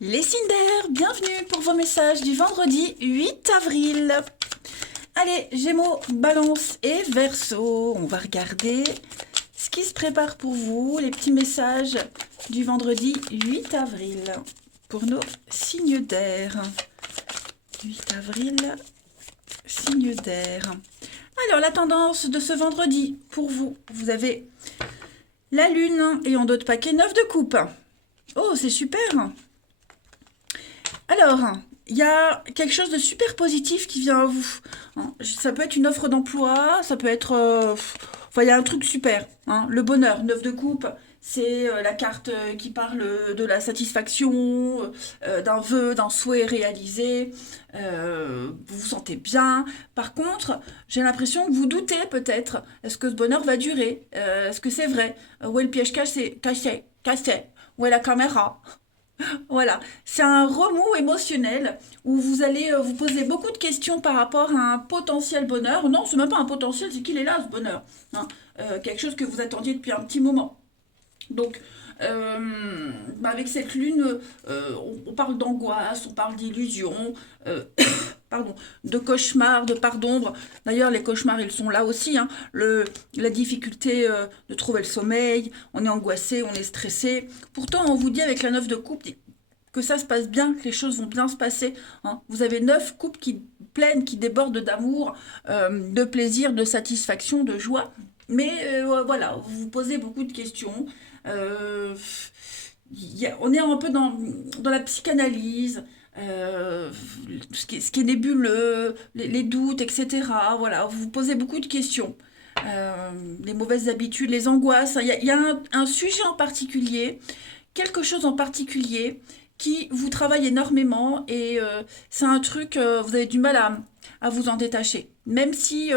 Les Cinder, bienvenue pour vos messages du vendredi 8 avril. Allez, Gémeaux, Balance et Verseau, on va regarder ce qui se prépare pour vous, les petits messages du vendredi 8 avril pour nos signes d'air. 8 avril, signes d'air. Alors, la tendance de ce vendredi pour vous, vous avez la Lune et en d'autres paquets 9 de coupe. Oh, c'est super! Alors, il y a quelque chose de super positif qui vient à vous. Ça peut être une offre d'emploi, ça peut être... enfin, il y a un truc super. Le bonheur, 9 de coupe, c'est la carte qui parle de la satisfaction, d'un vœu, d'un souhait réalisé. Vous vous sentez bien. Par contre, j'ai l'impression que vous doutez peut-être. Est-ce que ce bonheur va durer? Est-ce que c'est vrai? Où est le piège caché? Où est la caméra? Voilà, c'est un remous émotionnel où vous allez vous poser beaucoup de questions par rapport à un potentiel bonheur. Non, c'est même pas un potentiel, c'est qu'il est là ce bonheur. Quelque chose que vous attendiez depuis un petit moment. Donc, avec cette lune, on parle d'angoisse, on parle d'illusion, pardon, de cauchemars, de part d'ombre. D'ailleurs, les cauchemars, ils sont là aussi. La difficulté de trouver le sommeil, on est angoissé, on est stressé. Pourtant, on vous dit avec la 9 de coupe que ça se passe bien, que les choses vont bien se passer. Vous avez 9 coupes qui pleines, qui débordent d'amour, de plaisir, de satisfaction, de joie. Mais voilà, vous vous posez beaucoup de questions. Euh, on est un peu dans la psychanalyse, ce qui est nébuleux, les doutes, etc. Voilà, vous vous posez beaucoup de questions. Les mauvaises habitudes, les angoisses. Il y a un sujet en particulier, quelque chose en particulier qui vous travaille énormément et c'est un truc, vous avez du mal à vous en détacher. Même si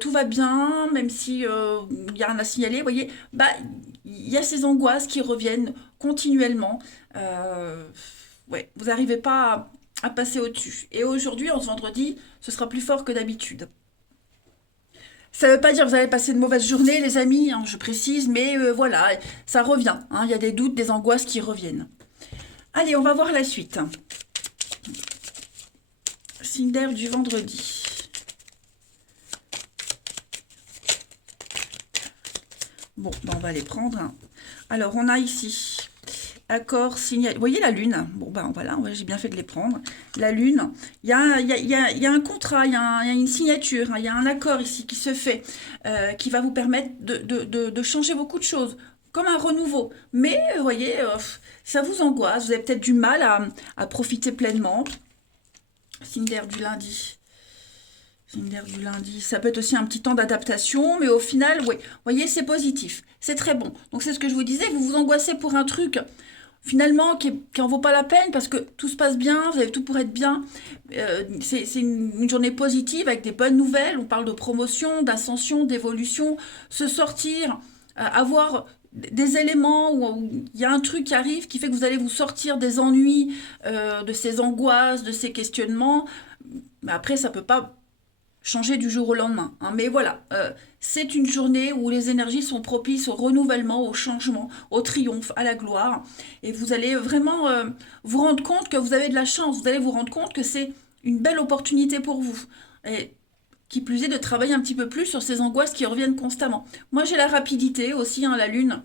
tout va bien, même si il n'y a rien à signaler, vous voyez, bah, il y a ces angoisses qui reviennent continuellement. Euh, ouais, vous n'arrivez pas à passer au-dessus. Et aujourd'hui, en ce vendredi, ce sera plus fort que d'habitude. Ça ne veut pas dire que vous allez passer de mauvaises journées, les amis, je précise, mais voilà, ça revient. Il y a des doutes, des angoisses qui reviennent. Allez, on va voir la suite. Cinder du vendredi. Bon, on va les prendre. Alors, on a ici accord, signal. Vous voyez la lune? Bon, voilà, j'ai bien fait de les prendre. La lune, il y a un contrat, il y a une signature, il y a un accord ici qui se fait, qui va vous permettre de changer beaucoup de choses, comme un renouveau. Mais, vous voyez, ça vous angoisse, vous avez peut-être du mal à profiter pleinement. Cinder du lundi. Cinder du lundi, ça peut être aussi un petit temps d'adaptation, mais au final, oui, vous voyez, c'est positif, c'est très bon. Donc c'est ce que je vous disais, vous vous angoissez pour un truc finalement qui en vaut pas la peine parce que tout se passe bien, vous avez tout pour être bien. C'est une journée positive avec des bonnes nouvelles, on parle de promotion, d'ascension, d'évolution, se sortir, avoir des éléments où il y a un truc qui arrive qui fait que vous allez vous sortir des ennuis, de ces angoisses, de ces questionnements. Mais après, ça peut pas changer du jour au lendemain. Mais voilà, c'est une journée où les énergies sont propices au renouvellement, au changement, au triomphe, à la gloire. Et vous allez vraiment vous rendre compte que vous avez de la chance. Vous allez vous rendre compte que c'est une belle opportunité pour vous. Et qui plus est de travailler un petit peu plus sur ces angoisses qui reviennent constamment. Moi, j'ai la rapidité aussi, la lune.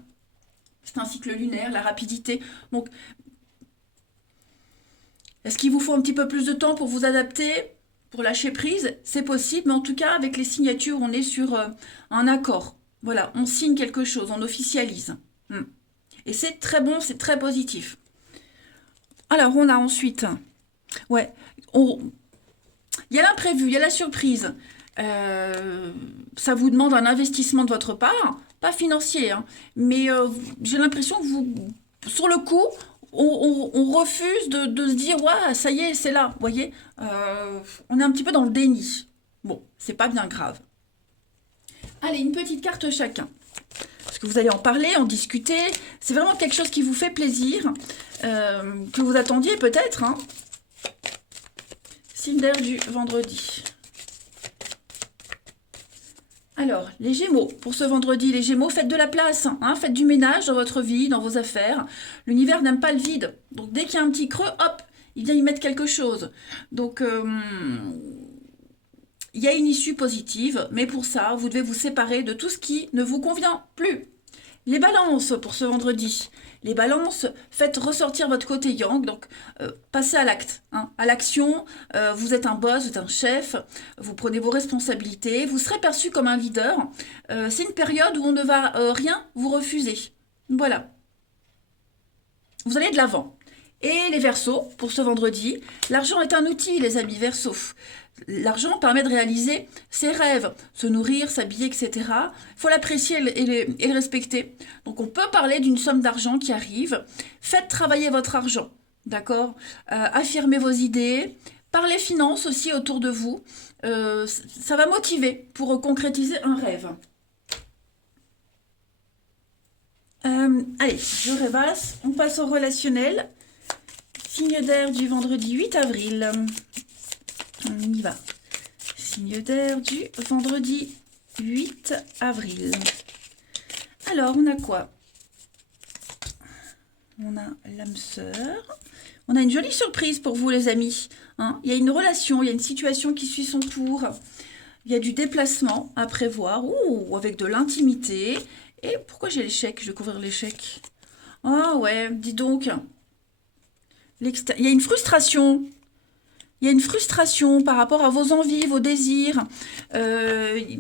C'est un cycle lunaire, la rapidité. Donc, est-ce qu'il vous faut un petit peu plus de temps pour vous adapter, pour lâcher prise? C'est possible, mais en tout cas, avec les signatures, on est sur un accord. Voilà, on signe quelque chose, on officialise. Et c'est très bon, c'est très positif. Alors, on a ensuite, ouais, il y a l'imprévu, il y a la surprise. Ça vous demande un investissement de votre part, pas financier, mais j'ai l'impression que vous, sur le coup, on refuse de se dire, ouais, ça y est, c'est là, vous voyez. On est un petit peu dans le déni. Bon, c'est pas bien grave. Allez, une petite carte chacun. Parce que vous allez en parler, en discuter. C'est vraiment quelque chose qui vous fait plaisir, que vous attendiez peut-être. Cinder du vendredi. Alors, les Gémeaux, pour ce vendredi, les Gémeaux, faites de la place, hein, faites du ménage dans votre vie, dans vos affaires. L'univers n'aime pas le vide. Donc, dès qu'il y a un petit creux, hop, il vient y mettre quelque chose. Donc, il y a une issue positive, mais pour ça, vous devez vous séparer de tout ce qui ne vous convient plus. Les balances pour ce vendredi. Les balances, faites ressortir votre côté yang, donc passez à l'acte, hein, à l'action. Vous êtes un boss, vous êtes un chef, vous prenez vos responsabilités, vous serez perçu comme un leader. C'est une période où on ne va rien vous refuser. Voilà, vous allez de l'avant. Et les Verseaux, pour ce vendredi, l'argent est un outil, les amis Verseaux. L'argent permet de réaliser ses rêves, se nourrir, s'habiller, etc. Il faut l'apprécier et le respecter. Donc on peut parler d'une somme d'argent qui arrive. Faites travailler votre argent, d'accord. Affirmez vos idées. Parlez finances aussi autour de vous. Ça va motiver pour concrétiser un rêve. Allez, je rêvasse. On passe au relationnel. Signe d'air du vendredi 8 avril. On y va. Signe d'air du vendredi 8 avril. Alors, on a quoi? On a l'âme sœur. On a une jolie surprise pour vous, les amis. Hein, il y a une relation, il y a une situation qui suit son cours. Il y a du déplacement à prévoir. Ouh, avec de l'intimité. Et pourquoi j'ai l'échec? Je vais couvrir l'échec. Ah ouais, dis donc. Il y a une frustration. Il y a une frustration par rapport à vos envies, vos désirs. Peut-être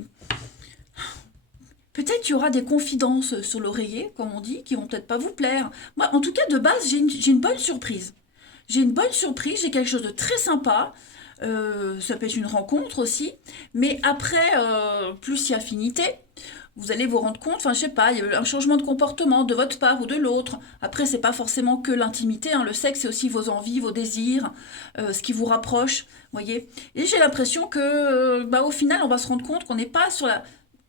qu'il y aura des confidences sur l'oreiller, comme on dit, qui vont peut-être pas vous plaire. Moi, en tout cas, de base, j'ai une bonne surprise. J'ai une bonne surprise, j'ai quelque chose de très sympa. Ça peut être une rencontre aussi. Mais après, plus il y a affinité, vous allez vous rendre compte, enfin je sais pas, il y a un changement de comportement de votre part ou de l'autre. Après, c'est pas forcément que l'intimité, hein. Le sexe, c'est aussi vos envies, vos désirs, ce qui vous rapproche, voyez. Et j'ai l'impression que, au final, on va se rendre compte qu'on n'est pas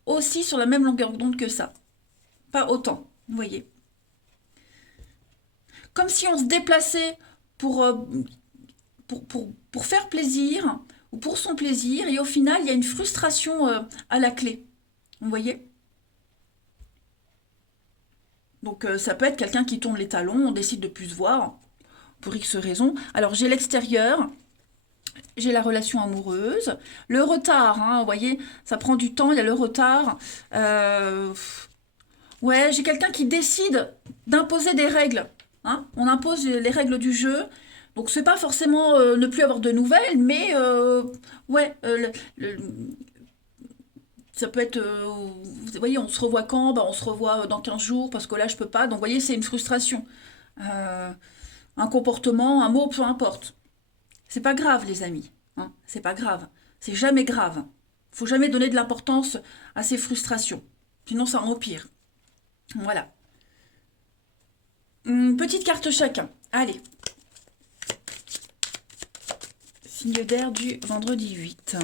aussi sur la même longueur d'onde que ça. Pas autant, vous voyez. Comme si on se déplaçait pour, pour faire plaisir, ou pour son plaisir, et au final, il y a une frustration à la clé. Vous voyez? Donc ça peut être quelqu'un qui tourne les talons, on décide de plus se voir, pour X raisons. Alors j'ai l'extérieur, j'ai la relation amoureuse, le retard, hein, vous voyez, ça prend du temps, il y a le retard. Ouais, j'ai quelqu'un qui décide d'imposer des règles. Hein, on impose les règles du jeu. Donc c'est pas forcément ne plus avoir de nouvelles, mais ouais, ça peut être, vous voyez, on se revoit quand? On se revoit dans 15 jours, parce que là, je peux pas. Donc, vous voyez, c'est une frustration. Euh, un comportement, un mot, peu importe. C'est pas grave, les amis. Hein, c'est pas grave. C'est jamais grave. Faut jamais donner de l'importance à ces frustrations. Sinon, ça empire. Voilà. Petite carte chacun. Allez. Signe d'air du vendredi 8.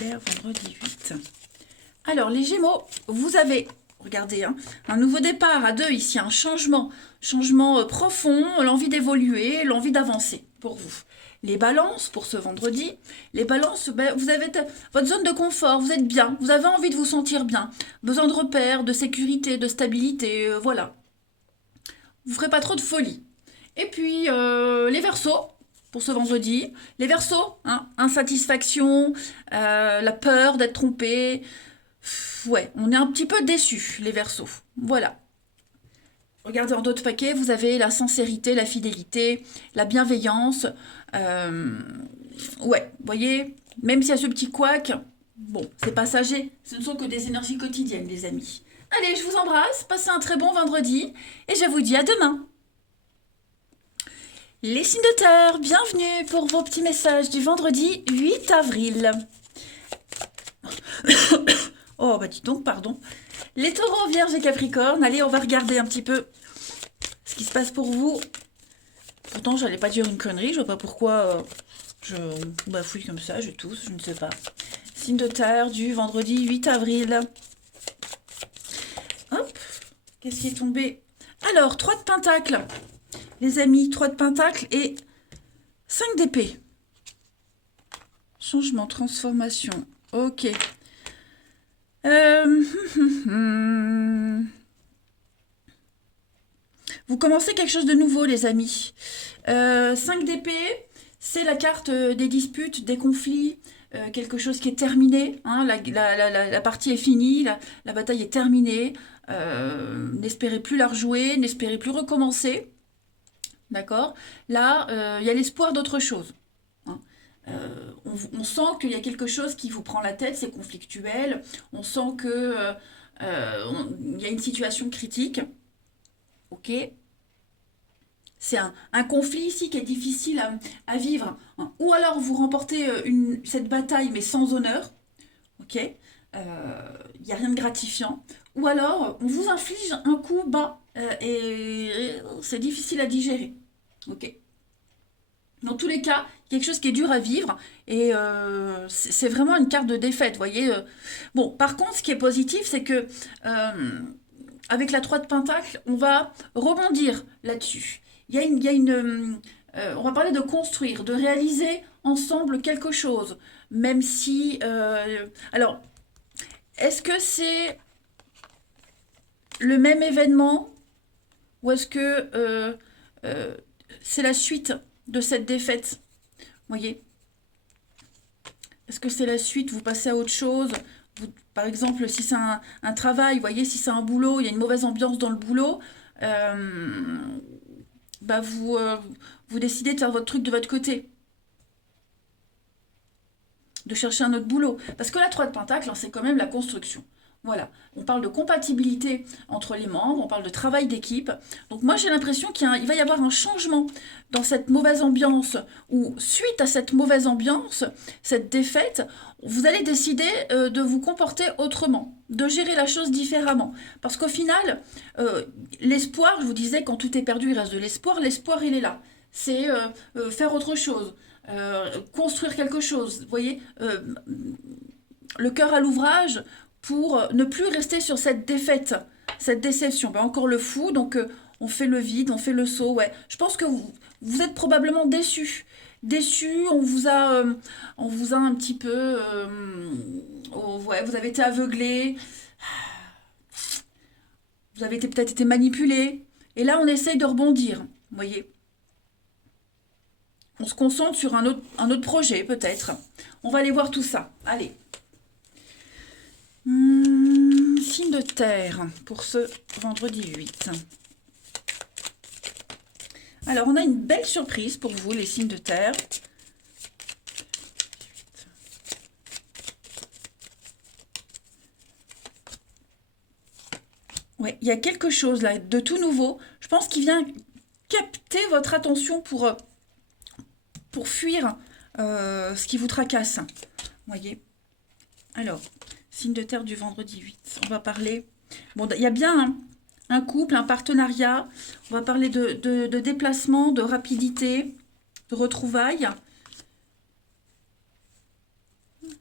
Vendredi 8. Alors, les Gémeaux, vous avez, regardez, hein, un nouveau départ à deux ici, un changement profond, l'envie d'évoluer, l'envie d'avancer pour vous. Les balances, pour ce vendredi, les balances, vous avez votre zone de confort, vous êtes bien, vous avez envie de vous sentir bien, besoin de repères, de sécurité, de stabilité, voilà. Vous ne ferez pas trop de folie. Et puis, les Verseaux, pour ce vendredi. Les Verseaux, hein, insatisfaction, la peur d'être trompé. Ouais, on est un petit peu déçus, les Verseaux. Voilà. Regardez en d'autres paquets, vous avez la sincérité, la fidélité, la bienveillance. Ouais, vous voyez, même s'il y a ce petit couac, bon, c'est passager. Ce ne sont que des énergies quotidiennes, les amis. Allez, je vous embrasse, passez un très bon vendredi et je vous dis à demain. Les signes de terre, bienvenue pour vos petits messages du vendredi 8 avril. Oh, dis donc, pardon. Les taureaux, vierges et capricornes, allez, on va regarder un petit peu ce qui se passe pour vous. Pourtant, j'allais pas dire une connerie, je vois pas pourquoi je bafouille comme ça, je tousse, je ne sais pas. Signe de terre du vendredi 8 avril. Hop, qu'est-ce qui est tombé? Alors, 3 de pentacles. les amis, 3 de pentacle et 5 d'épée. Changement, transformation. Ok. Vous commencez quelque chose de nouveau, les amis. 5 d'épée, c'est la carte des disputes, des conflits, quelque chose qui est terminé. Hein, la partie est finie, la bataille est terminée. N'espérez plus la rejouer, n'espérez plus recommencer. D'accord? Là, il y a l'espoir d'autre chose. Hein. On sent qu'il y a quelque chose qui vous prend la tête, c'est conflictuel. On sent que il y a une situation critique. Ok? C'est un conflit ici qui est difficile à vivre. Hein. Ou alors vous remportez cette bataille mais sans honneur. Ok? Il n'y a rien de gratifiant. Ou alors on vous inflige un coup bas et c'est difficile à digérer. Ok? Dans tous les cas, quelque chose qui est dur à vivre et c'est vraiment une carte de défaite, vous voyez. Bon, par contre, ce qui est positif, c'est que avec la 3 de Pentacle, on va rebondir là-dessus. On va parler de construire, de réaliser ensemble quelque chose, même si... alors, est-ce que c'est le même événement ou est-ce que euh, c'est la suite de cette défaite? Vous voyez? Est-ce que c'est la suite? Vous passez à autre chose? Par exemple, si c'est un travail, vous voyez, si c'est un boulot, il y a une mauvaise ambiance dans le boulot, euh, bah vous décidez de faire votre truc de votre côté, de chercher un autre boulot. Parce que la 3 de Pentacle, hein, c'est quand même la construction. Voilà, on parle de compatibilité entre les membres, on parle de travail d'équipe. Donc moi j'ai l'impression qu'il va y avoir un changement dans cette mauvaise ambiance, ou suite à cette mauvaise ambiance, cette défaite, vous allez décider de vous comporter autrement, de gérer la chose différemment. Parce qu'au final, l'espoir, je vous disais, quand tout est perdu, il reste de l'espoir, l'espoir il est là. C'est faire autre chose, construire quelque chose, vous voyez, le cœur à l'ouvrage pour ne plus rester sur cette défaite, cette déception. Ben, encore le fou, donc on fait le vide, on fait le saut. Ouais. Je pense que vous êtes probablement déçus. Déçus, on vous a un petit peu... ouais, vous avez été aveuglé, vous avez peut-être été manipulé. Et là, on essaye de rebondir, vous voyez. On se concentre sur un autre projet, peut-être. On va aller voir tout ça. Allez. Signe de terre pour ce vendredi 8. Alors, on a une belle surprise pour vous, les signes de terre. Ouais, il y a quelque chose là de tout nouveau. Je pense qu'il vient capter votre attention pour fuir ce qui vous tracasse. Voyez. Alors, signe de terre du vendredi 8. On va parler... Bon, il y a bien un couple, un partenariat. On va parler de déplacement, de rapidité, de retrouvailles.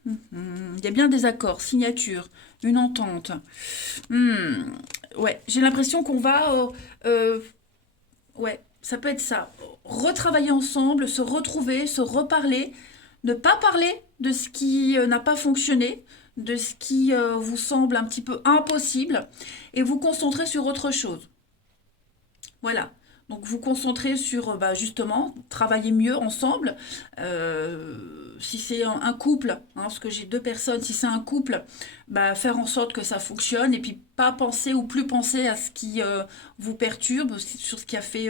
Il y a bien des accords, signature, une entente. Ouais, j'ai l'impression qu'on va... ouais, ça peut être ça. Retravailler ensemble, se retrouver, se reparler. Ne pas parler de ce qui n'a pas fonctionné, de ce qui vous semble un petit peu impossible, et vous concentrer sur autre chose. Voilà. Donc vous concentrez sur bah, justement travailler mieux ensemble. Si c'est un couple, hein, parce que j'ai 2 personnes, si c'est un couple, bah, faire en sorte que ça fonctionne et puis pas penser ou plus penser à ce qui vous perturbe, sur ce qui a fait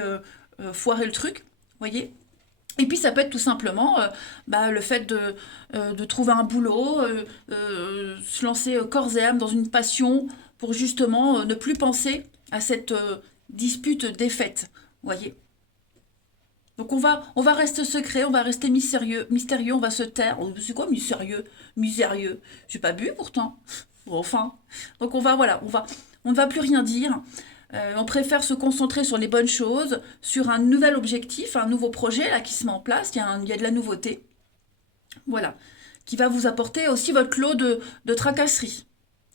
foirer le truc. Voyez? Et puis ça peut être tout simplement bah, le fait de trouver un boulot, se lancer corps et âme dans une passion pour justement ne plus penser à cette dispute défaite. Voyez. Donc on va rester secret, on va rester mystérieux, on va se taire. Oh, c'est quoi mystérieux? Misérieux. J'ai pas bu pourtant. Bon, enfin. Donc voilà, on ne va plus rien dire. On préfère se concentrer sur les bonnes choses, sur un nouvel objectif, un nouveau projet là qui se met en place. Il y a de la nouveauté. Voilà. Qui va vous apporter aussi votre lot de tracasseries.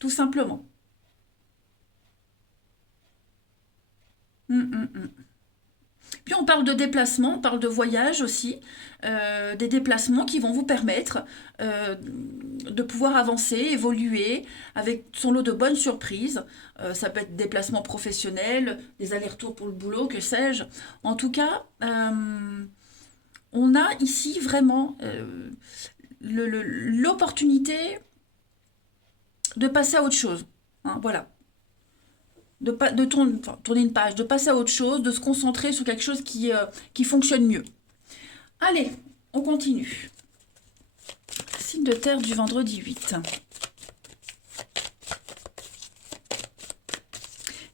Tout simplement. Puis on parle de déplacement, on parle de voyage aussi, des déplacements qui vont vous permettre de pouvoir avancer, évoluer avec son lot de bonnes surprises. Ça peut être déplacements professionnels, des allers-retours pour le boulot, que sais-je. En tout cas, on a ici vraiment l'opportunité de passer à autre chose. Hein, voilà. De tourner une page, de passer à autre chose, de se concentrer sur quelque chose qui fonctionne mieux. Allez, on continue. Signe de terre du vendredi 8.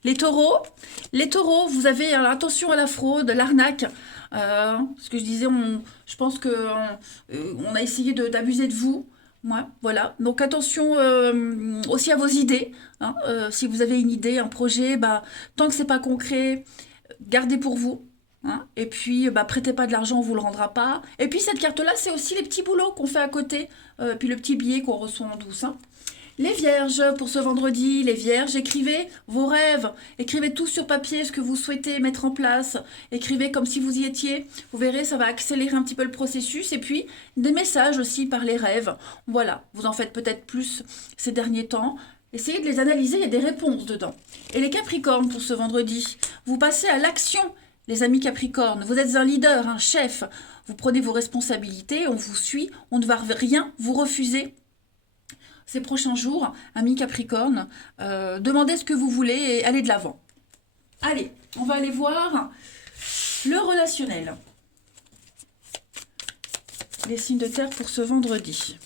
Les taureaux, vous avez, alors attention à la fraude, l'arnaque. Ce que je disais, je pense que on a essayé d'abuser de vous. Ouais, voilà. Donc attention aussi à vos idées. Hein. Si vous avez une idée, un projet, bah, tant que c'est pas concret, gardez pour vous. Hein. Et puis, bah, prêtez pas de l'argent, on vous le rendra pas. Et puis cette carte-là, c'est aussi les petits boulots qu'on fait à côté, puis le petit billet qu'on reçoit en douce. Hein. Les vierges, pour ce vendredi, les vierges, écrivez vos rêves, écrivez tout sur papier, ce que vous souhaitez mettre en place, écrivez comme si vous y étiez, vous verrez, ça va accélérer un petit peu le processus, et puis des messages aussi par les rêves, voilà, vous en faites peut-être plus ces derniers temps, essayez de les analyser, il y a des réponses dedans. Et les capricornes, pour ce vendredi, vous passez à l'action, les amis capricornes, vous êtes un leader, un chef, vous prenez vos responsabilités, on vous suit, on ne va rien vous refuser. Ces prochains jours, amis Capricorne, demandez ce que vous voulez et allez de l'avant. Allez, on va aller voir le relationnel. Les signes de terre pour ce vendredi.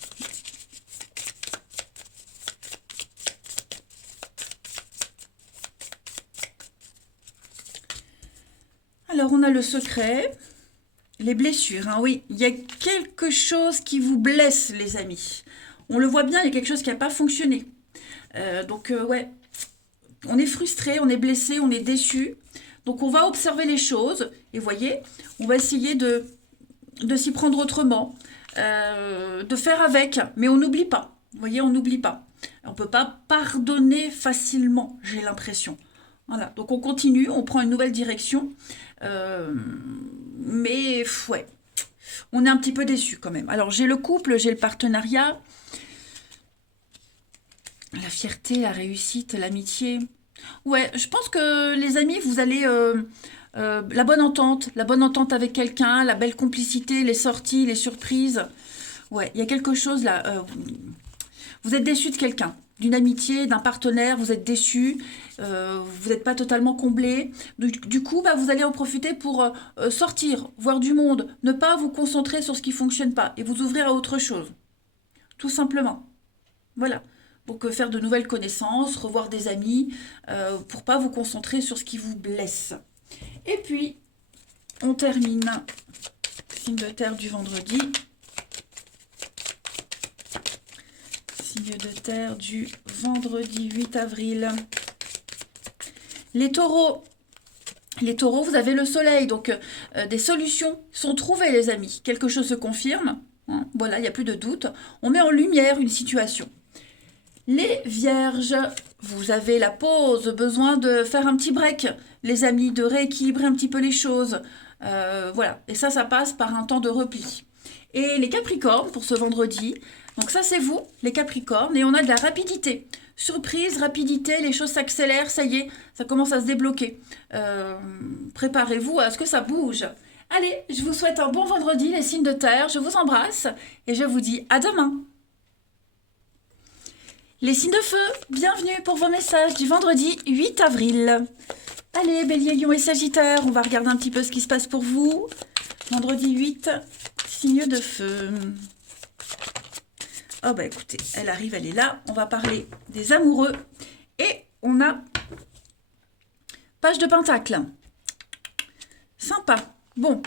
Alors, on a le secret, les blessures. Hein, oui, il y a quelque chose qui vous blesse, les amis. On le voit bien, il y a quelque chose qui n'a pas fonctionné. Ouais, on est frustré, on est blessé, on est déçu. Donc, on va observer les choses. Et voyez, on va essayer de s'y prendre autrement, de faire avec. Mais on n'oublie pas. Vous voyez, on n'oublie pas. On ne peut pas pardonner facilement, j'ai l'impression. Voilà, donc on continue, on prend une nouvelle direction. Mais, ouais, on est un petit peu déçu quand même. Alors, j'ai le couple, j'ai le partenariat. La fierté, la réussite, l'amitié. Ouais, je pense que les amis, vous allez... la bonne entente avec quelqu'un, la belle complicité, les sorties, les surprises. Ouais, il y a quelque chose là. Vous êtes déçu de quelqu'un, d'une amitié, d'un partenaire, vous êtes déçu, vous n'êtes pas totalement comblé. Du coup, bah, vous allez en profiter pour sortir, voir du monde, ne pas vous concentrer sur ce qui ne fonctionne pas et vous ouvrir à autre chose. Tout simplement. Voilà. Donc faire de nouvelles connaissances, revoir des amis, pour pas vous concentrer sur ce qui vous blesse. Et puis, on termine, signe de terre du vendredi, signe de terre du vendredi 8 avril. Les taureaux, vous avez le soleil, donc des solutions sont trouvées les amis. Quelque chose se confirme, hein, voilà, il n'y a plus de doute. On met en lumière une situation. Les vierges, vous avez la pause, besoin de faire un petit break, les amis, de rééquilibrer un petit peu les choses. Voilà, et ça passe par un temps de repli. Et les capricornes, pour ce vendredi, donc ça c'est vous, les capricornes, et on a de la rapidité. Surprise, rapidité, les choses s'accélèrent, ça y est, ça commence à se débloquer. Préparez-vous à ce que ça bouge. Allez, je vous souhaite un bon vendredi, les signes de terre, je vous embrasse, et je vous dis à demain. Les signes de feu, bienvenue pour vos messages du vendredi 8 avril. Allez, Bélier, Lion et Sagittaire, on va regarder un petit peu ce qui se passe pour vous. Vendredi 8, signe de feu. Oh bah écoutez, elle arrive, elle est là. On va parler des amoureux. Et on a page de pentacle. Sympa. Bon.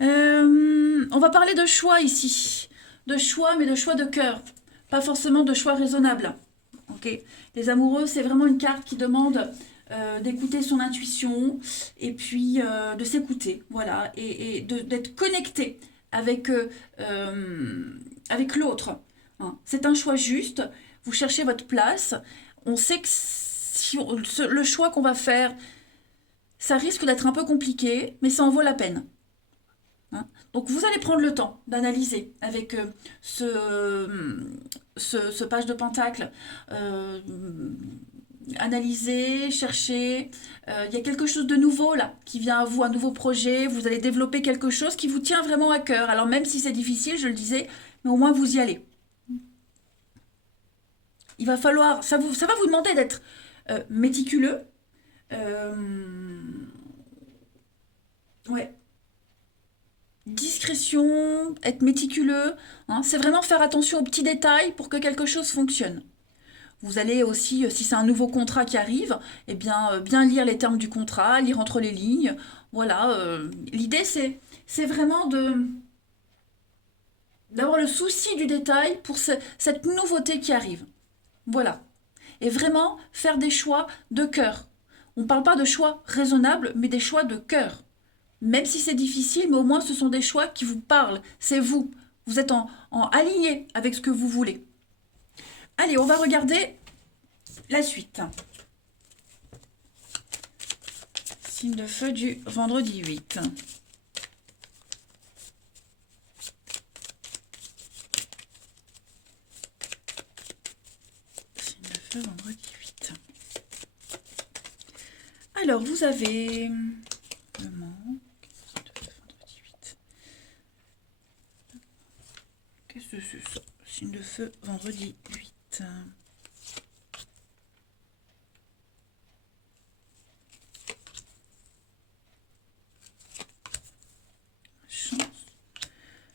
On va parler de choix ici. De choix, mais de choix de cœur. Pas forcément de choix raisonnables. Okay. Les amoureux, c'est vraiment une carte qui demande d'écouter son intuition et puis de s'écouter, voilà, et d'être connecté avec l'autre. Hein. C'est un choix juste. Vous cherchez votre place. On sait que le choix qu'on va faire, ça risque d'être un peu compliqué, mais ça en vaut la peine. Hein. Donc vous allez prendre le temps d'analyser avec ce page de pentacle. euh, Analyser, chercher. Il y a quelque chose de nouveau là qui vient à vous, un nouveau projet. Vous allez développer quelque chose qui vous tient vraiment à cœur. Alors même si c'est difficile, je le disais, mais au moins vous y allez. Il va falloir, ça va vous demander d'être méticuleux. euh, ouais, discrétion, être méticuleux. Hein. C'est vraiment faire attention aux petits détails pour que quelque chose fonctionne. Vous allez aussi, si c'est un nouveau contrat qui arrive, eh bien lire les termes du contrat, lire entre les lignes. Voilà, l'idée c'est vraiment d'avoir le souci du détail pour cette nouveauté qui arrive. Voilà. Et vraiment faire des choix de cœur. On ne parle pas de choix raisonnables, mais des choix de cœur. Même si c'est difficile, mais au moins ce sont des choix qui vous parlent. C'est vous. Vous êtes en aligné avec ce que vous voulez. Allez, on va regarder la suite. Signe de feu du vendredi 8. Signe de feu vendredi 8. Alors, vous avez le manque. Signe de feu vendredi 8. Qu'est-ce que c'est ça? Signe de feu vendredi 8.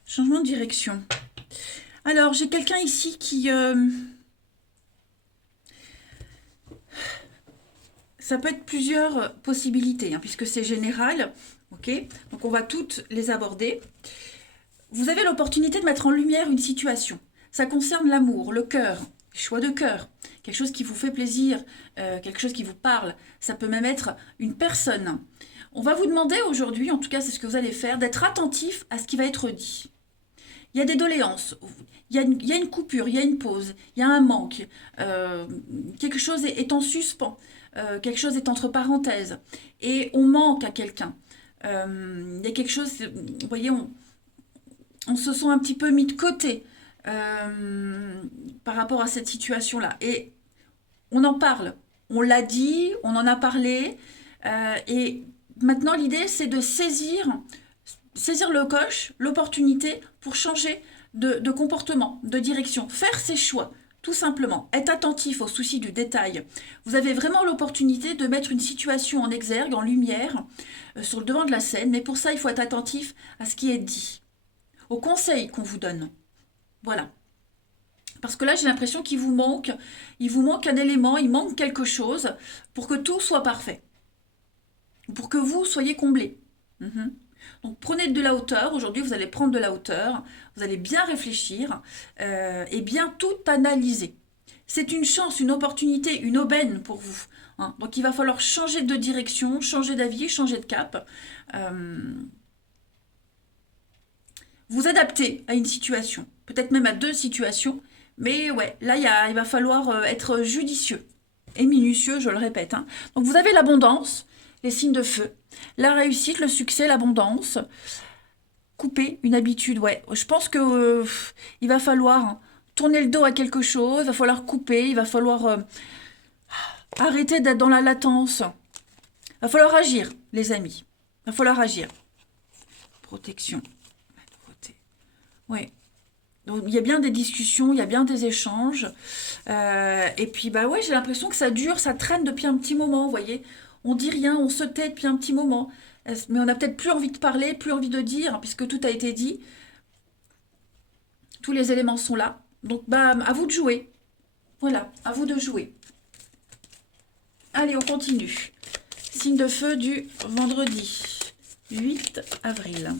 Changement de direction. Alors, j'ai quelqu'un ici qui... ça peut être plusieurs possibilités, hein, puisque c'est général. Ok, donc on va toutes les aborder. Vous avez l'opportunité de mettre en lumière une situation. Ça concerne l'amour, le cœur, choix de cœur, quelque chose qui vous fait plaisir, quelque chose qui vous parle. Ça peut même être une personne. On va vous demander aujourd'hui, en tout cas c'est ce que vous allez faire, d'être attentif à ce qui va être dit. Il y a des doléances, il y a une coupure, il y a une pause, il y a un manque, quelque chose est en suspens, quelque chose est entre parenthèses, et on manque à quelqu'un. Il y a quelque chose, vous voyez, on se sent un petit peu mis de côté par rapport à cette situation-là. Et on en parle, on l'a dit, on en a parlé, et maintenant l'idée c'est de saisir le coche, l'opportunité pour changer de comportement, de direction, faire ses choix, tout simplement. Être attentif aux soucis du détail. Vous avez vraiment l'opportunité de mettre une situation en exergue, en lumière, sur le devant de la scène, mais pour ça, il faut être attentif à ce qui est dit, aux conseils qu'on vous donne. Voilà. Parce que là, j'ai l'impression qu'il vous manque, il vous manque un élément, il manque quelque chose pour que tout soit parfait. Pour que vous soyez comblé. Donc prenez de la hauteur, aujourd'hui vous allez prendre de la hauteur, vous allez bien réfléchir et bien tout analyser. C'est une chance, une opportunité, une aubaine pour vous. Hein. Donc il va falloir changer de direction, changer d'avis, changer de cap. Vous adapter à une situation, peut-être même à deux situations, mais ouais, là il va falloir être judicieux et minutieux, je le répète. Hein. Donc vous avez l'abondance, les signes de feu, la réussite, le succès, l'abondance. Couper une habitude, ouais. Je pense que il va falloir tourner le dos à quelque chose, il va falloir couper, il va falloir arrêter d'être dans la latence. Il va falloir agir, les amis. Il va falloir agir. Protection. Oui. Donc il y a bien des discussions, il y a bien des échanges. Et puis bah ouais, j'ai l'impression que ça dure, ça traîne depuis un petit moment, vous voyez. On dit rien, on se tait depuis un petit moment. Mais on n'a peut-être plus envie de parler, plus envie de dire, puisque tout a été dit. Tous les éléments sont là. Donc, bah, à vous de jouer. Voilà, à vous de jouer. Allez, on continue. Signe de feu du vendredi 8 avril.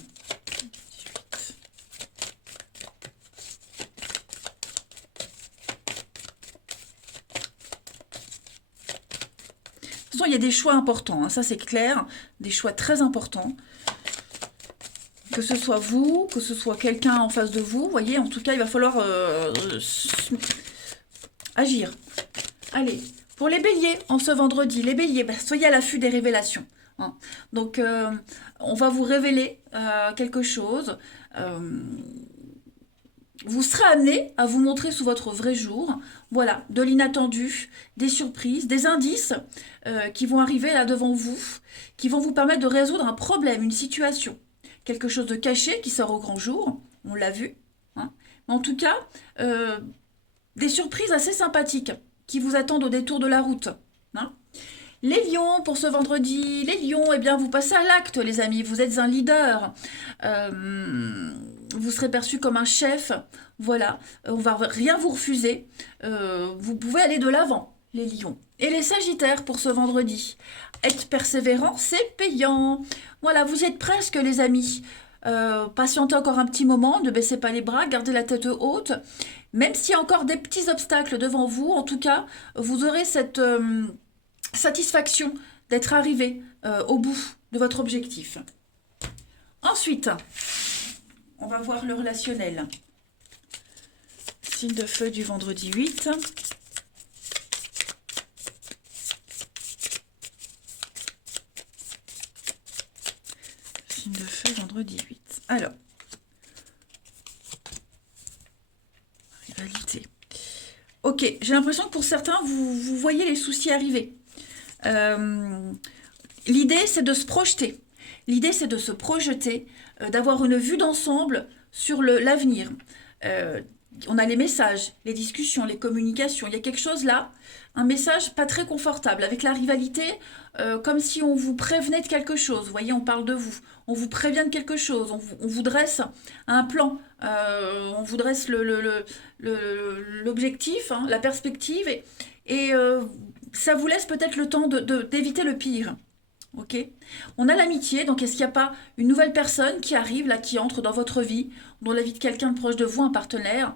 De toute façon, il y a des choix importants, hein, ça c'est clair, des choix très importants. Que ce soit vous, que ce soit quelqu'un en face de vous, vous voyez, en tout cas, il va falloir agir. Allez, pour les béliers, en ce vendredi, les béliers, bah, soyez à l'affût des révélations. hein. Donc, on va vous révéler quelque chose. Euh, vous serez amené à vous montrer sous votre vrai jour. Voilà, de l'inattendu, des surprises, des indices qui vont arriver là devant vous, qui vont vous permettre de résoudre un problème, une situation. Quelque chose de caché qui sort au grand jour, on l'a vu, hein. Mais en tout cas, euh, des surprises assez sympathiques qui vous attendent au détour de la route, hein. Les lions, pour ce vendredi, les lions, eh bien, vous passez à l'acte, les amis. Vous êtes un leader. Vous serez perçu comme un chef. Voilà. On va rien vous refuser. Vous pouvez aller de l'avant, les lions. Et les sagittaires, pour ce vendredi. Être persévérant, c'est payant. Voilà, vous y êtes presque, les amis. Patientez encore un petit moment, ne baissez pas les bras, gardez la tête haute. Même s'il y a encore des petits obstacles devant vous, en tout cas, vous aurez cette satisfaction d'être arrivé au bout de votre objectif. Ensuite, on va voir le relationnel. Signe de feu du vendredi 8. Signe de feu vendredi 8. Alors, rivalité. Ok, j'ai l'impression que pour certains, vous voyez les soucis arriver. L'idée, c'est de se projeter. L'idée, c'est de se projeter, d'avoir une vue d'ensemble sur l'avenir. Euh, on a les messages, les discussions, les communications. Il y a quelque chose là, un message pas très confortable. Avec la rivalité, comme si on vous prévenait de quelque chose. Vous voyez, on parle de vous. On vous prévient de quelque chose. On vous dresse un plan. On vous dresse l'objectif, hein, la perspective. Et ça vous laisse peut-être le temps d'éviter le pire. Ok. On a l'amitié, donc est-ce qu'il n'y a pas une nouvelle personne qui arrive là, qui entre dans votre vie, dans la vie de quelqu'un de proche de vous, un partenaire,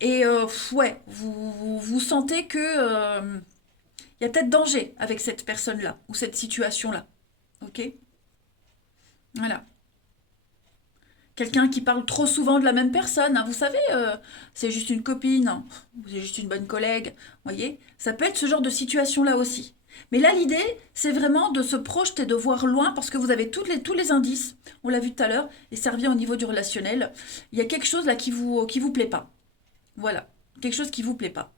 et ouais, vous sentez que il y a peut-être danger avec cette personne-là ou cette situation-là. Ok. Voilà. Quelqu'un qui parle trop souvent de la même personne, hein, vous savez, c'est juste une copine, hein, c'est juste une bonne collègue, vous voyez, ça peut être ce genre de situation-là aussi. Mais là, l'idée, c'est vraiment de se projeter, de voir loin, parce que vous avez tous les indices, on l'a vu tout à l'heure, et ça revient au niveau du relationnel. Il y a quelque chose là qui vous plaît pas. Voilà, quelque chose qui vous plaît pas.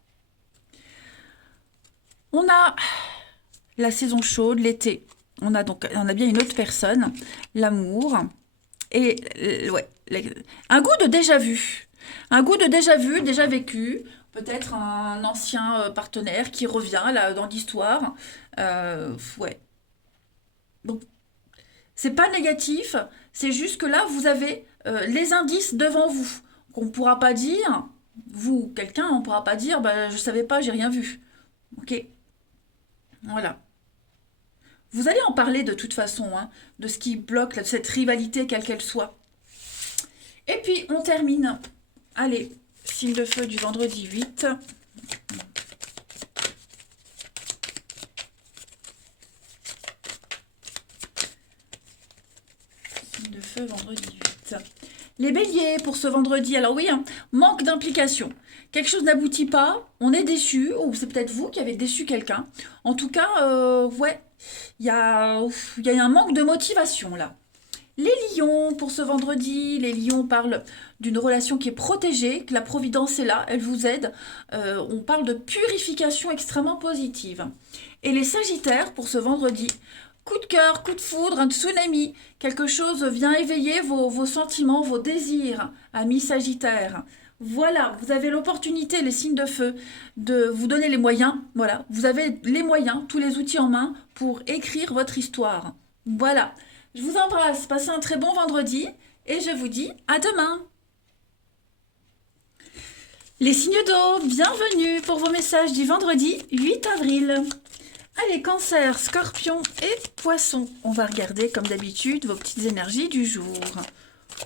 On a la saison chaude, l'été. On a bien une autre personne, l'amour. Et ouais, un goût de déjà vu. Un goût de déjà vu, déjà vécu. Peut-être un ancien partenaire qui revient là dans l'histoire. Ouais. Donc, c'est pas négatif, c'est juste que là, vous avez les indices devant vous. Qu'on ne pourra pas dire, vous, quelqu'un, on ne pourra pas dire, bah, je savais pas, j'ai rien vu. Ok. Voilà. Vous allez en parler de toute façon, hein, de ce qui bloque là, de cette rivalité, quelle qu'elle soit. Et puis, on termine. Allez, signe de feu du vendredi 8. Signe de feu vendredi 8. Les béliers pour ce vendredi. Alors oui, hein, manque d'implication. Quelque chose n'aboutit pas, on est déçu, ou c'est peut-être vous qui avez déçu quelqu'un. En tout cas, ouais, il y a un manque de motivation là. Les lions, pour ce vendredi, les lions parlent d'une relation qui est protégée, que la providence est là, elle vous aide. On parle de purification extrêmement positive. Et les sagittaires, pour ce vendredi, coup de cœur, coup de foudre, un tsunami. Quelque chose vient éveiller vos sentiments, vos désirs, amis sagittaires. Voilà, vous avez l'opportunité, les signes de feu, de vous donner les moyens. Voilà, vous avez les moyens, tous les outils en main pour écrire votre histoire. Voilà. Je vous embrasse, passez un très bon vendredi et je vous dis à demain. Les signes d'eau, bienvenue pour vos messages du vendredi 8 avril. Allez, cancer, scorpion et poisson. On va regarder comme d'habitude vos petites énergies du jour.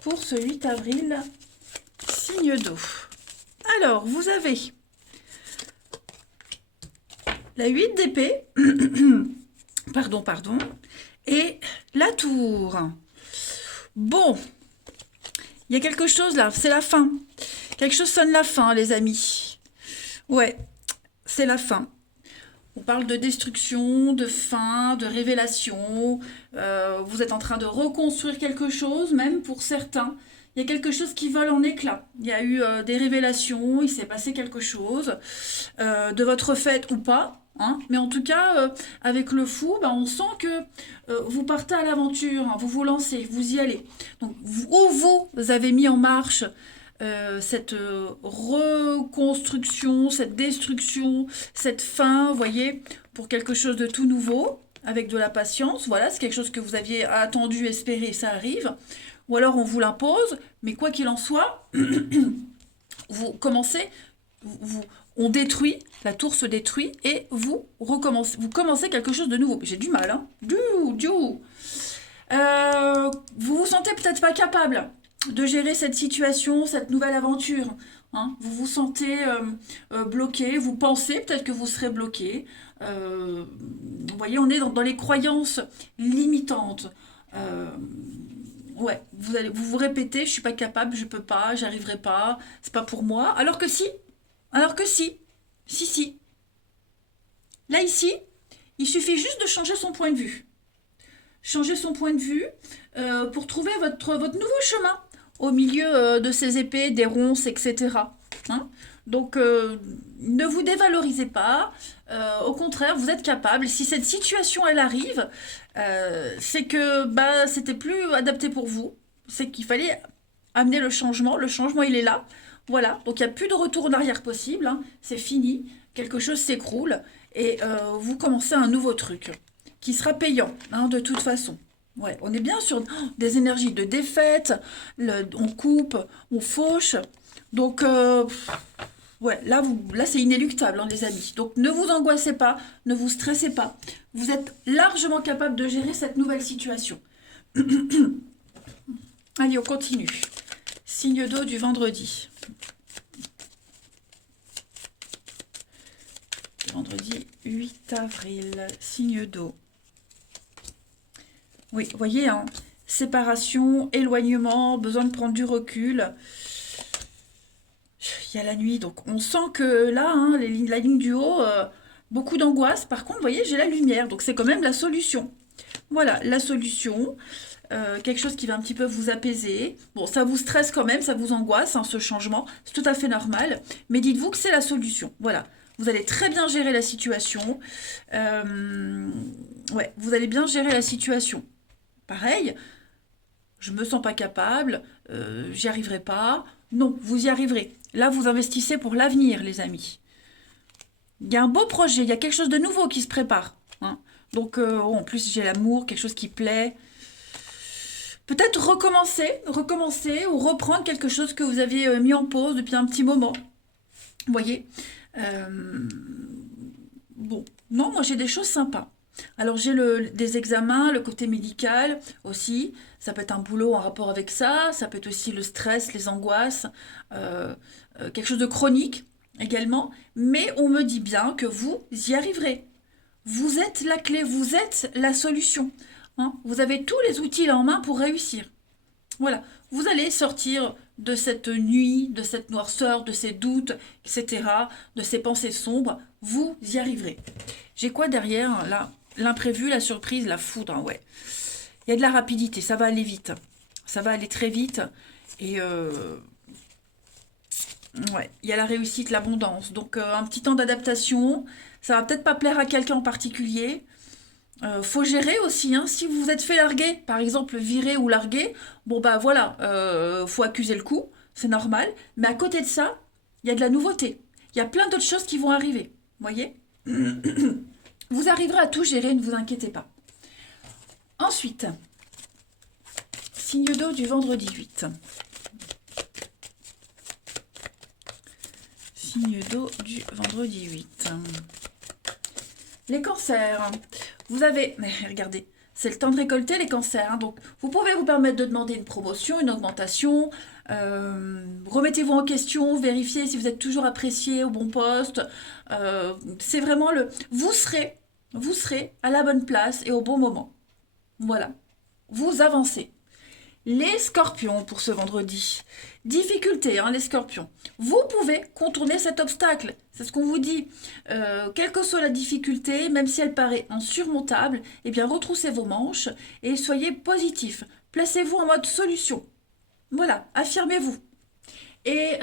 Pour ce 8 avril, signe d'eau. Alors, vous avez la 8 d'épée. Pardon. Et la tour. Bon, il y a quelque chose là, c'est la fin. Quelque chose sonne la fin, les amis. Ouais, c'est la fin. On parle de destruction, de fin, de révélation. Vous êtes en train de reconstruire quelque chose, même pour certains. Il y a quelque chose qui vole en éclats. Il y a eu des révélations, il s'est passé quelque chose, de votre fait ou pas. Hein. Mais en tout cas, avec le fou, ben, on sent que vous partez à l'aventure, hein, vous vous lancez, vous y allez. Donc, vous avez mis en marche cette reconstruction, cette destruction, cette fin, vous voyez, pour quelque chose de tout nouveau, avec de la patience. Voilà, c'est quelque chose que vous aviez attendu, espéré, ça arrive. Ou alors on vous l'impose, mais quoi qu'il en soit, vous commencez, on détruit, la tour se détruit et vous commencez quelque chose de nouveau. J'ai du mal, hein. Vous vous sentez peut-être pas capable de gérer cette situation, cette nouvelle aventure. Hein. Vous vous sentez bloqué, vous pensez peut-être que vous serez bloqué. Vous voyez, on est dans les croyances limitantes. Ouais, vous vous répétez, je suis pas capable, je peux pas, j'arriverai pas, c'est pas pour moi. Alors que si. Là ici, il suffit juste de changer son point de vue. Changer son point de vue pour trouver votre nouveau chemin au milieu de ces épées, des ronces, etc. Hein. Donc, ne vous dévalorisez pas. Au contraire, vous êtes capable. Si cette situation, elle arrive, c'est que bah, c'était plus adapté pour vous. C'est qu'il fallait amener le changement. Le changement, il est là. Voilà. Donc, il n'y a plus de retour en arrière possible. Hein. C'est fini. Quelque chose s'écroule. Et vous commencez un nouveau truc qui sera payant, hein, de toute façon. Ouais, on est bien sur des énergies de défaite, on coupe, on fauche. Donc, ouais, là c'est inéluctable, hein, les amis. Donc, ne vous angoissez pas, ne vous stressez pas. Vous êtes largement capable de gérer cette nouvelle situation. Allez, on continue. Signe d'eau du vendredi. Vendredi 8 avril, signe d'eau. Oui, vous voyez, hein, séparation, éloignement, besoin de prendre du recul. Il y a la nuit, donc on sent que là, hein, la ligne du haut, beaucoup d'angoisse. Par contre, vous voyez, j'ai la lumière, donc c'est quand même la solution. Voilà, la solution. Quelque chose qui va un petit peu vous apaiser. Bon, ça vous stresse quand même, ça vous angoisse, hein, ce changement. C'est tout à fait normal. Mais dites-vous que c'est la solution. Voilà. Vous allez très bien gérer la situation. Ouais, vous allez bien gérer la situation. Pareil, je me sens pas capable, j'y arriverai pas. Non, vous y arriverez. Là, vous investissez pour l'avenir, les amis. Il y a un beau projet, il y a quelque chose de nouveau qui se prépare. Hein. Donc, en plus, j'ai l'amour, quelque chose qui plaît. Peut-être recommencer ou reprendre quelque chose que vous aviez mis en pause depuis un petit moment. Vous voyez bon, non, moi j'ai des choses sympas. Alors j'ai des examens, le côté médical aussi, ça peut être un boulot en rapport avec ça, ça peut être aussi le stress, les angoisses, quelque chose de chronique également, mais on me dit bien que vous y arriverez. Vous êtes la clé, vous êtes la solution. Hein. Vous avez tous les outils là en main pour réussir. Voilà, vous allez sortir de cette nuit, de cette noirceur, de ces doutes, etc., de ces pensées sombres, vous y arriverez. J'ai quoi derrière, là? L'imprévu, la surprise, la foudre, hein, ouais. Il y a de la rapidité, ça va aller vite. Ça va aller très vite. Et ouais, il y a la réussite, l'abondance. Donc un petit temps d'adaptation. Ça va peut-être pas plaire à quelqu'un en particulier. Faut gérer aussi, hein. Si vous vous êtes fait larguer, par exemple viré ou largué, bon bah voilà, faut accuser le coup, c'est normal. Mais à côté de ça, il y a de la nouveauté. Il y a plein d'autres choses qui vont arriver. Vous voyez? Vous arriverez à tout gérer, ne vous inquiétez pas. Ensuite, signe d'eau du vendredi 8. Signe d'eau du vendredi 8. Les cancers. Vous avez... Mais regardez, c'est le temps de récolter les cancers. Hein, donc, vous pouvez vous permettre de demander une promotion, une augmentation. Remettez-vous en question, vérifiez si vous êtes toujours apprécié au bon poste. C'est vraiment le... Vous serez à la bonne place et au bon moment. Voilà. Vous avancez. Les scorpions pour ce vendredi. Difficulté, hein, les scorpions. Vous pouvez contourner cet obstacle. C'est ce qu'on vous dit. Quelle que soit la difficulté, même si elle paraît insurmontable, eh bien retroussez vos manches et soyez positif. Placez-vous en mode solution. Voilà, affirmez-vous. Et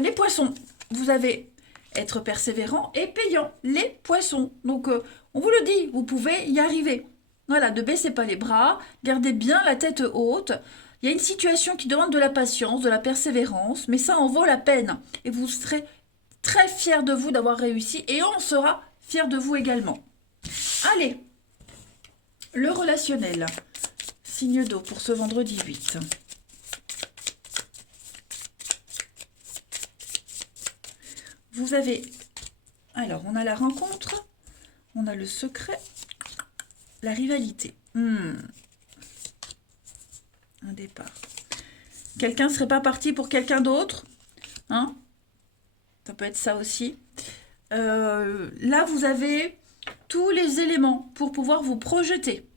les poissons, vous avez être persévérant et payant. Les poissons. Donc, on vous le dit, vous pouvez y arriver. Voilà, ne baissez pas les bras, gardez bien la tête haute. Il y a une situation qui demande de la patience, de la persévérance, mais ça en vaut la peine. Et vous serez très fiers de vous d'avoir réussi et on sera fiers de vous également. Allez, le relationnel. Signe d'eau pour ce vendredi 8. Vous avez... Alors, on a la rencontre, on a le secret, la rivalité. Un départ. Quelqu'un ne serait pas parti pour quelqu'un d'autre, hein? Ça peut être ça aussi. Là, vous avez tous les éléments pour pouvoir vous projeter.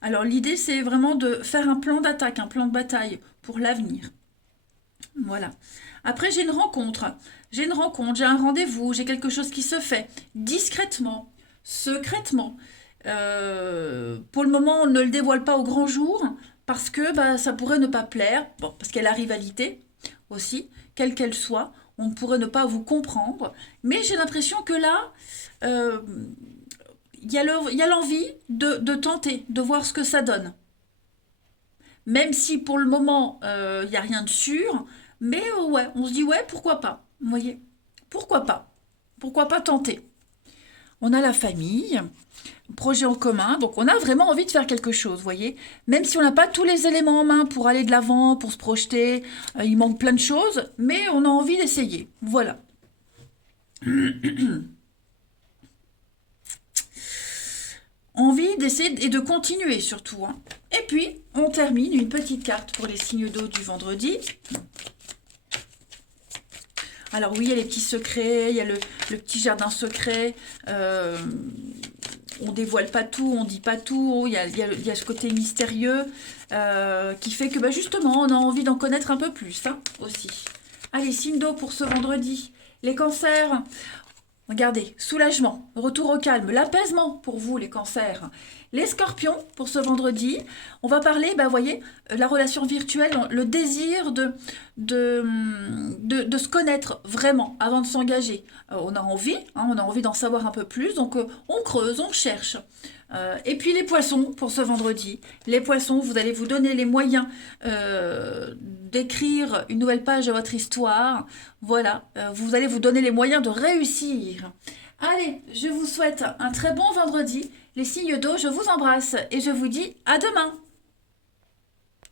Alors, l'idée, c'est vraiment de faire un plan d'attaque, un plan de bataille pour l'avenir. Voilà. Après, j'ai une rencontre, j'ai un rendez-vous, j'ai quelque chose qui se fait discrètement, secrètement. Pour le moment, on ne le dévoile pas au grand jour parce que bah, ça pourrait ne pas plaire. Bon, parce qu'il y a la rivalité aussi, quelle qu'elle soit. On pourrait ne pas vous comprendre. Mais j'ai l'impression que là, il y a l'envie de tenter, de voir ce que ça donne. Même si pour le moment, il n'y a rien de sûr. Mais ouais, on se dit, ouais, pourquoi pas. Vous voyez? Pourquoi pas? Pourquoi pas tenter? On a la famille, projet en commun, donc on a vraiment envie de faire quelque chose, vous voyez? Même si on n'a pas tous les éléments en main pour aller de l'avant, pour se projeter, il manque plein de choses, mais on a envie d'essayer. Voilà. Envie d'essayer et de continuer surtout, hein. Et puis, on termine une petite carte pour les signes d'eau du vendredi. Alors oui, il y a les petits secrets, il y a le petit jardin secret. On dévoile pas tout, on dit pas tout. Il y a ce côté mystérieux qui fait que bah, justement, on a envie d'en connaître un peu plus, hein, aussi. Allez, signe d'eau pour ce vendredi. Les cancers, regardez, soulagement, retour au calme, l'apaisement pour vous, les cancers. Les scorpions, pour ce vendredi, on va parler, bah, voyez, la relation virtuelle, le désir de se connaître vraiment avant de s'engager. On a envie, hein, on a envie d'en savoir un peu plus, donc on creuse, on cherche. Et puis les poissons, pour ce vendredi. Les poissons, vous allez vous donner les moyens d'écrire une nouvelle page de votre histoire. Voilà, vous allez vous donner les moyens de réussir. Allez, je vous souhaite un très bon vendredi. Les signes d'eau, je vous embrasse et je vous dis à demain.